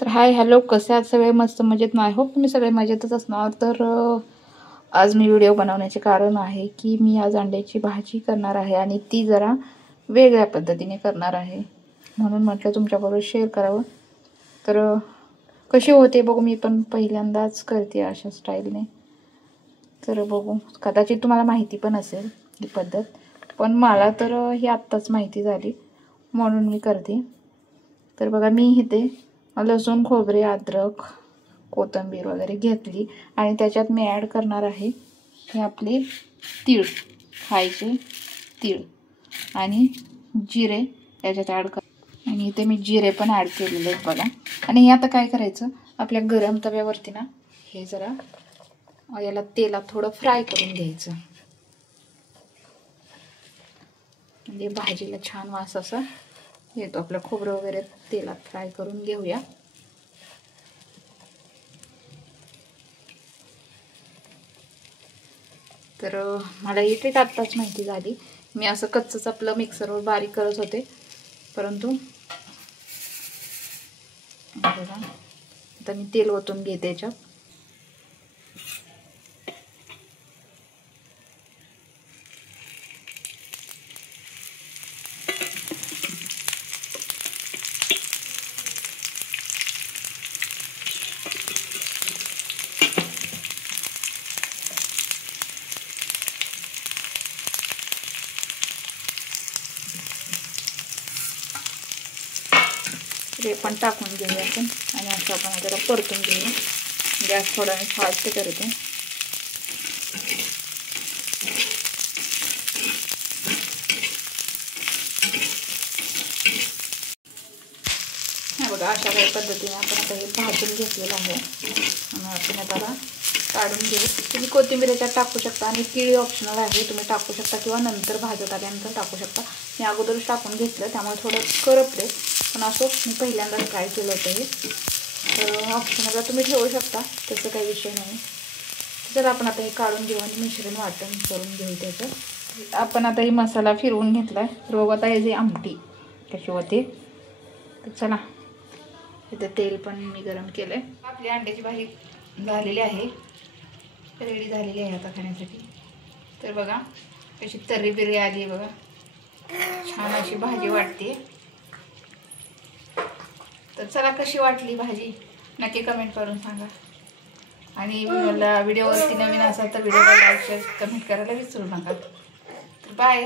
तर hi hello, कसे आहात सगळे? मस्त मजेत ना? आय होप तुम्ही सगळे मजेतच असणार. तर आज मी व्हिडिओ बनवण्याचे कारण आहे की मी आज अंड्याची भाजी करणार आहे आणि ती जरा वेगळ्या पद्धतीने करणार आहे, म्हणून म्हटलं तुमच्याबरोबर शेअर करावं. तर कशी होते बघू, मी पण पहिल्यांदाच करते अशा स्टाईलने. तर बघू, कदाचित तुम्हाला माहिती पण असेल ही पद्धत, पण मला तर ही आत्ताच माहिती झाली म्हणून मी करते. तर बघा, मी इथे लसूण, खोबरे, अद्रक, कोथिंबीर वगैरे घेतली आणि त्याच्यात मी ॲड करणार आहे हे आपले तीळ, खायचे तीळ आणि जिरे त्याच्यात ॲड कर. आणि इथे मी जिरे पण ॲड केलेले आहेत बघा. आणि हे आता काय करायचं, आपल्या गरम तव्यावरती ना हे जरा याला तेलात थोडं फ्राय करून घ्यायचं, म्हणजे भाजीला छान वास असा येतो. आपलं खोबरं वगैरे तेलात फ्राय करून घेऊया. तर मला ही ट्रिक आत्ताच माहिती झाली. मी असं कच्चंच आपलं मिक्सरवर बारीक करत होते, परंतु बघा आता मी तेल ओतून घेते याच्यात. ते पण टाकून घेऊया आपण आणि असं आपण त्याला परतून घेऊया. गॅस थोडा मी फास्ट करते. बघा, अशा काही पद्धतीने आपण आता हे भाजून घेतलेलं आहे आणि आपण त्याला काढून घेऊ. तुम्ही कोथिंबीर याच्यात टाकू शकता आणि तीळ ऑप्शनल आहे, तुम्ही टाकू शकता किंवा नंतर भाजत आल्यानंतर टाकू शकता. मी अगोदरच टाकून घेतलं त्यामुळे थोडं करपले, पण असं मी पहिल्यांदाच ट्राय केलं होतं हे. तर ऑप्शनला तुम्ही ठेवू शकता, तसं काही विषय नाही. तर आपण आता हे काढून घेऊ आणि मिश्रण वाटण करून घेऊ त्याचं. आपण आता ही मसाला फिरवून घेतला आहे. रोग आता हे जे आमटी कशी होते. तर चला, इथे तेल पण मी गरम केलं आहे. आपली अंड्याची भाजी झालेली आहे, रेडी झालेली आहे आता खाण्यासाठी. तर बघा कशी तर्री बिर्री आली आहे बघा, छान अशी भाजी वाटते. तर चला, कशी वाटली भाजी नक्की कमेंट करून सांगा. आणि मला व्हिडिओवरती नवीन असाल तर व्हिडिओला लाईक शेअर कमेंट करायला विसरू नका. तर बाय.